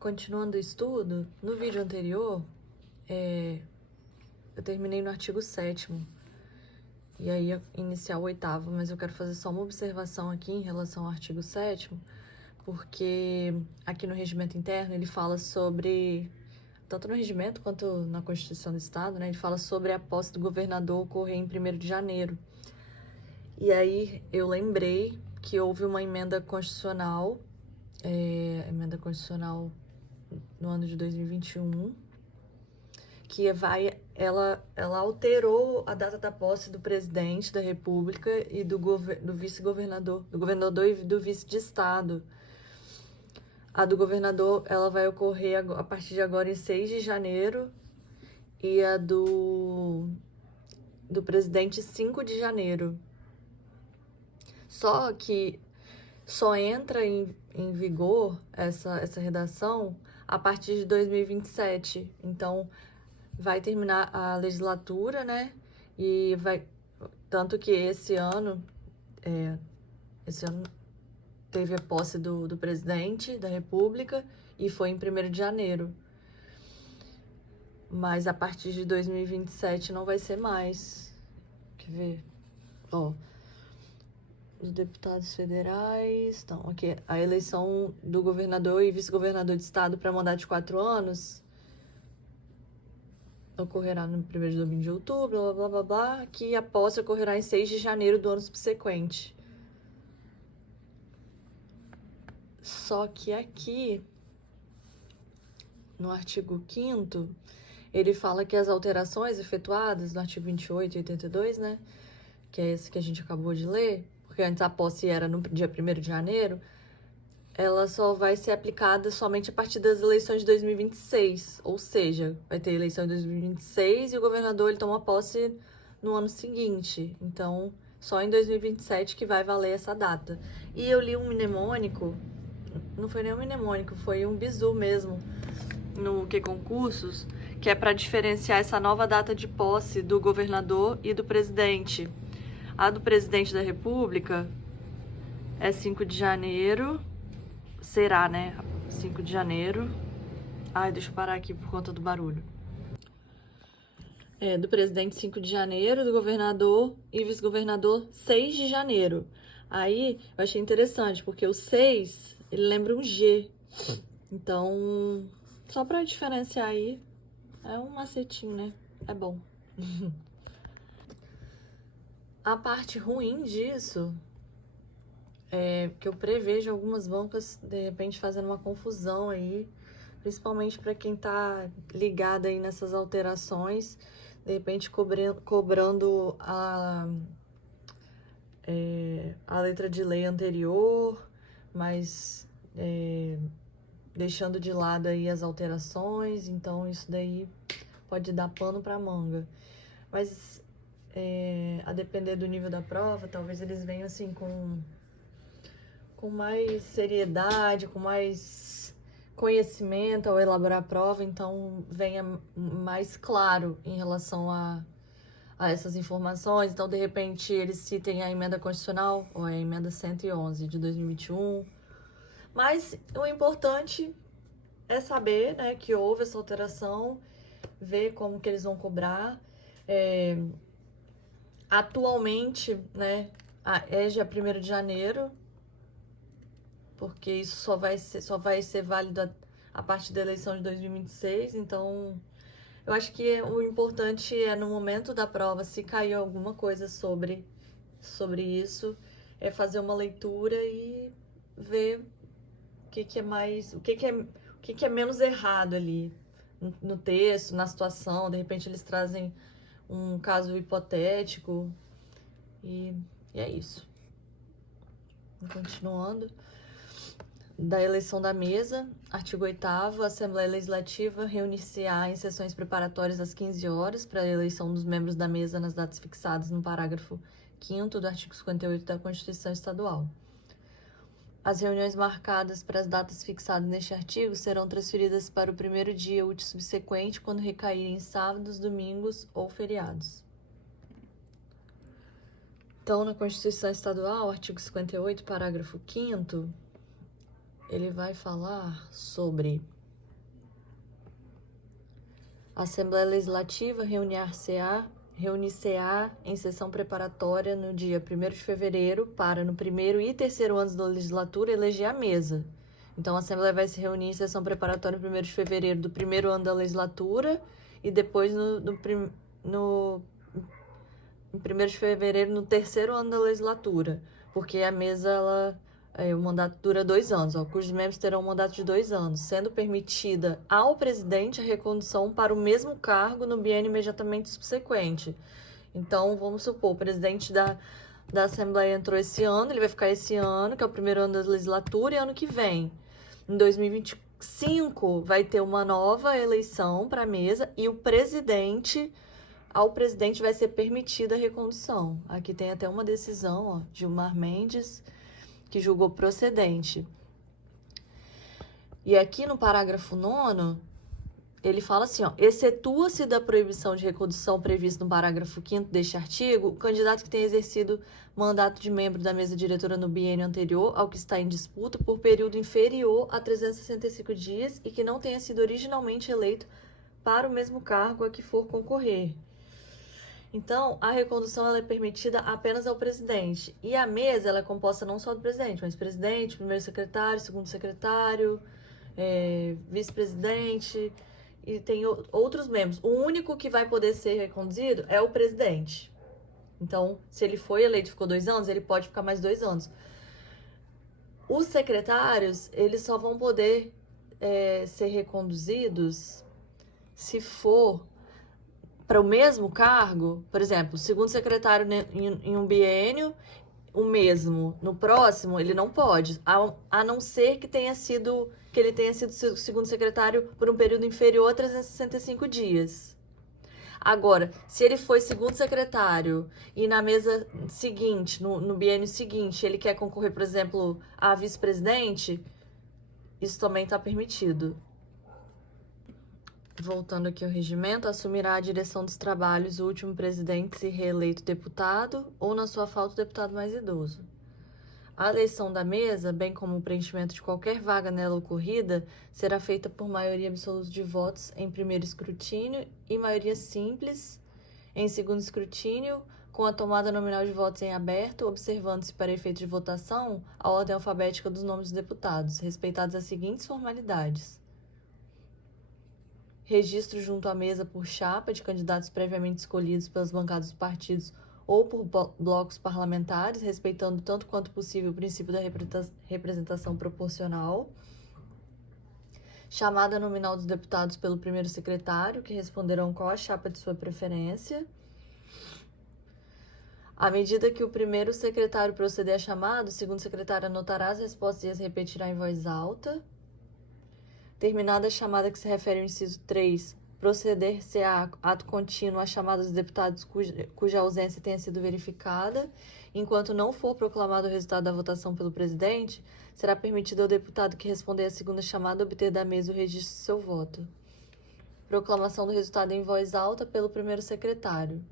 Continuando o estudo, no vídeo anterior, eu terminei no artigo 7º, e aí ia iniciar o 8º, mas eu quero fazer só uma observação aqui em relação ao artigo 7º, porque aqui no Regimento Interno ele fala sobre, tanto no Regimento quanto na Constituição do Estado, né, ele fala sobre a posse do governador ocorrer em 1º de janeiro. E aí eu lembrei que houve uma emenda constitucional no ano de 2021, que ela alterou a data da posse do presidente da República e do vice-governador, do governador e do vice de Estado. A do governador, ela vai ocorrer a partir de agora em 6 de janeiro e a do presidente 5 de janeiro. Só que só entra em vigor essa redação a partir de 2027. Então, vai terminar a legislatura, né? E vai... Tanto que esse ano teve a posse do presidente da República e foi em 1º de janeiro. Mas a partir de 2027 não vai ser mais. Quer ver? Os deputados federais... Então, aqui, a eleição do governador e vice-governador de estado para mandato de 4 anos ocorrerá no 1º de domingo de outubro, blá, blá, blá, blá, que a posse ocorrerá em 6 de janeiro do ano subsequente. Só que aqui, no artigo 5º, ele fala que as alterações efetuadas no artigo 28 e 82, né, que é esse que a gente acabou de ler, porque antes a posse era no dia 1º de janeiro, ela só vai ser aplicada somente a partir das eleições de 2026, ou seja, vai ter eleição em 2026 e o governador ele toma posse no ano seguinte, então só em 2027 que vai valer essa data. E eu li um mnemônico, não foi nem um mnemônico, foi um bizu mesmo, no Concursos, que é para diferenciar essa nova data de posse do governador e do presidente. A do presidente da República é 5 de janeiro, será, né? 5 de janeiro. Ai, deixa eu parar aqui por conta do barulho. Do presidente 5 de janeiro, do governador e vice-governador 6 de janeiro. Aí, eu achei interessante, porque o 6, ele lembra um G. Então, só pra diferenciar aí, é um macetinho, né? É bom. A parte ruim disso é que eu prevejo algumas bancas, de repente, fazendo uma confusão aí, principalmente para quem tá ligado aí nessas alterações, de repente cobrando a letra de lei anterior, mas deixando de lado aí as alterações, então isso daí pode dar pano para manga. Mas a depender do nível da prova, talvez eles venham assim com mais seriedade, com mais conhecimento ao elaborar a prova, então venha mais claro em relação a essas informações. Então, de repente, eles citem a emenda constitucional, ou a emenda 111 de 2021. Mas o importante é saber, né, que houve essa alteração, ver como que eles vão cobrar. Atualmente, né, é já 1º de janeiro, porque isso só vai ser válido a partir da eleição de 2026, então eu acho que o importante é, no momento da prova, se cair alguma coisa sobre isso, é fazer uma leitura e ver o que é menos errado ali no texto, na situação. De repente eles trazem um caso hipotético e é isso. Continuando. Da eleição da mesa, artigo 8º, a Assembleia Legislativa reunir-se-á em sessões preparatórias às 15 horas para a eleição dos membros da mesa nas datas fixadas no parágrafo 5º do artigo 58 da Constituição Estadual. As reuniões marcadas para as datas fixadas neste artigo serão transferidas para o 1º dia útil subsequente, quando recaírem em sábados, domingos ou feriados. Então, na Constituição Estadual, artigo 58, parágrafo 5º, ele vai falar sobre A Assembleia Legislativa reunir-se-á em sessão preparatória no dia 1º de fevereiro para, no primeiro e terceiro anos da legislatura, eleger a mesa. Então, a Assembleia vai se reunir em sessão preparatória no 1º de fevereiro do primeiro ano da legislatura e depois em 1º de fevereiro no terceiro ano da legislatura, porque a mesa, o mandato dura 2 anos, cujos membros terão um mandato de 2 anos, sendo permitida ao presidente a recondução para o mesmo cargo no biênio imediatamente subsequente. Então, vamos supor, o presidente da Assembleia entrou esse ano, ele vai ficar esse ano, que é o primeiro ano da legislatura, e ano que vem, em 2025, vai ter uma nova eleição para a mesa e ao presidente vai ser permitida a recondução. Aqui tem até uma decisão, Gilmar Mendes, que julgou procedente. E aqui no parágrafo 9º, ele fala assim, excetua-se da proibição de recondução prevista no parágrafo 5º deste artigo, o candidato que tenha exercido mandato de membro da mesa diretora no biênio anterior ao que está em disputa por período inferior a 365 dias e que não tenha sido originalmente eleito para o mesmo cargo a que for concorrer. Então, a recondução ela é permitida apenas ao presidente. E a mesa ela é composta não só do presidente, mas presidente, primeiro secretário, segundo secretário, vice-presidente, e tem outros membros. O único que vai poder ser reconduzido é o presidente. Então, se ele foi eleito e ficou 2 anos, ele pode ficar mais 2 anos. Os secretários, eles só vão poder ser reconduzidos se for para o mesmo cargo, por exemplo, segundo secretário em um biênio, o mesmo. No próximo, ele não pode, a não ser que ele tenha sido segundo secretário por um período inferior a 365 dias. Agora, se ele foi segundo secretário e na mesa seguinte, no biênio seguinte, ele quer concorrer, por exemplo, a vice-presidente, isso também está permitido. Voltando aqui ao regimento, assumirá a direção dos trabalhos o último presidente se reeleito deputado ou, na sua falta, o deputado mais idoso. A eleição da mesa, bem como o preenchimento de qualquer vaga nela ocorrida, será feita por maioria absoluta de votos em primeiro escrutínio e maioria simples em segundo escrutínio, com a tomada nominal de votos em aberto, observando-se para efeito de votação a ordem alfabética dos nomes dos deputados, respeitadas as seguintes formalidades: registro junto à mesa por chapa de candidatos previamente escolhidos pelas bancadas dos partidos ou por blocos parlamentares, respeitando tanto quanto possível o princípio da representação proporcional. Chamada nominal dos deputados pelo primeiro secretário, que responderão qual a chapa de sua preferência. À medida que o primeiro secretário proceder à chamada, o segundo secretário anotará as respostas e as repetirá em voz alta. Terminada a chamada que se refere ao inciso 3, proceder-se-á ato contínuo à chamada dos deputados cuja ausência tenha sido verificada. Enquanto não for proclamado o resultado da votação pelo presidente, será permitido ao deputado que responder à segunda chamada obter da mesa o registro de seu voto. Proclamação do resultado em voz alta pelo primeiro secretário.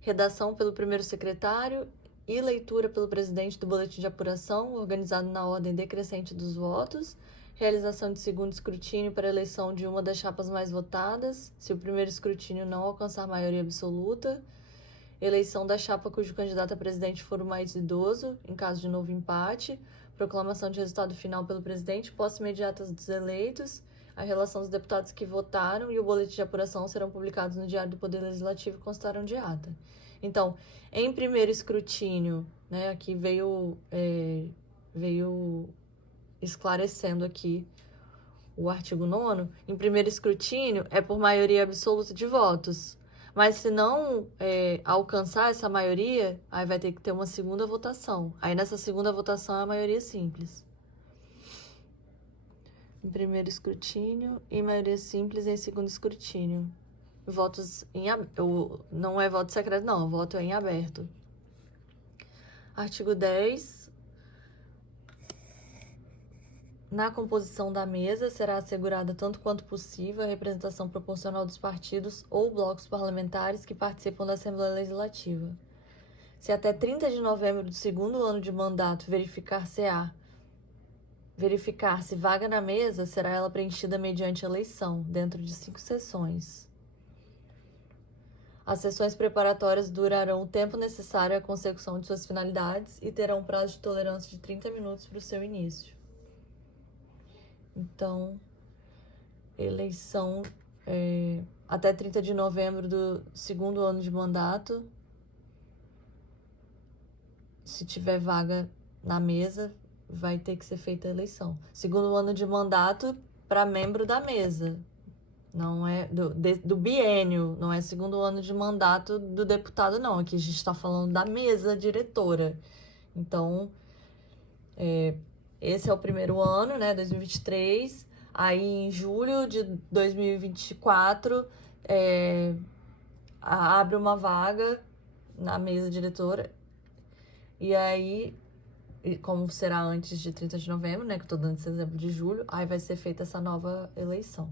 Redação pelo primeiro secretário e leitura pelo presidente do boletim de apuração, organizado na ordem decrescente dos votos. Realização de segundo escrutínio para a eleição de uma das chapas mais votadas, se o primeiro escrutínio não alcançar maioria absoluta. Eleição da chapa cujo candidato a presidente for o mais idoso, em caso de novo empate. Proclamação de resultado final pelo presidente, posse imediata dos eleitos. A relação dos deputados que votaram e o boletim de apuração serão publicados no Diário do Poder Legislativo e constarão de ata. Então, em primeiro escrutínio, né, aqui veio esclarecendo aqui o artigo 9º, em primeiro escrutínio é por maioria absoluta de votos. Mas se não alcançar essa maioria, aí vai ter que ter uma segunda votação. Aí nessa segunda votação é a maioria simples. Em primeiro escrutínio e maioria simples em segundo escrutínio. Votos não é voto secreto, não. O voto é em aberto. Artigo 10. Na composição da mesa será assegurada tanto quanto possível a representação proporcional dos partidos ou blocos parlamentares que participam da Assembleia Legislativa. se até 30 de novembro do segundo ano de mandato verificar se vaga na mesa, será ela preenchida mediante eleição, dentro de 5 sessões. As sessões preparatórias durarão o tempo necessário à consecução de suas finalidades e terão um prazo de tolerância de 30 minutos para o seu início. Então, eleição até 30 de novembro do segundo ano de mandato. Se tiver vaga na mesa, vai ter que ser feita a eleição. Segundo ano de mandato para membro da mesa. Não é do biênio, não é segundo ano de mandato do deputado, não. Aqui a gente está falando da mesa diretora. Então, esse é o primeiro ano, né, 2023. Aí, em julho de 2024, abre uma vaga na mesa diretora. E aí, como será antes de 30 de novembro, né, que eu tô dando esse exemplo de julho, aí vai ser feita essa nova eleição.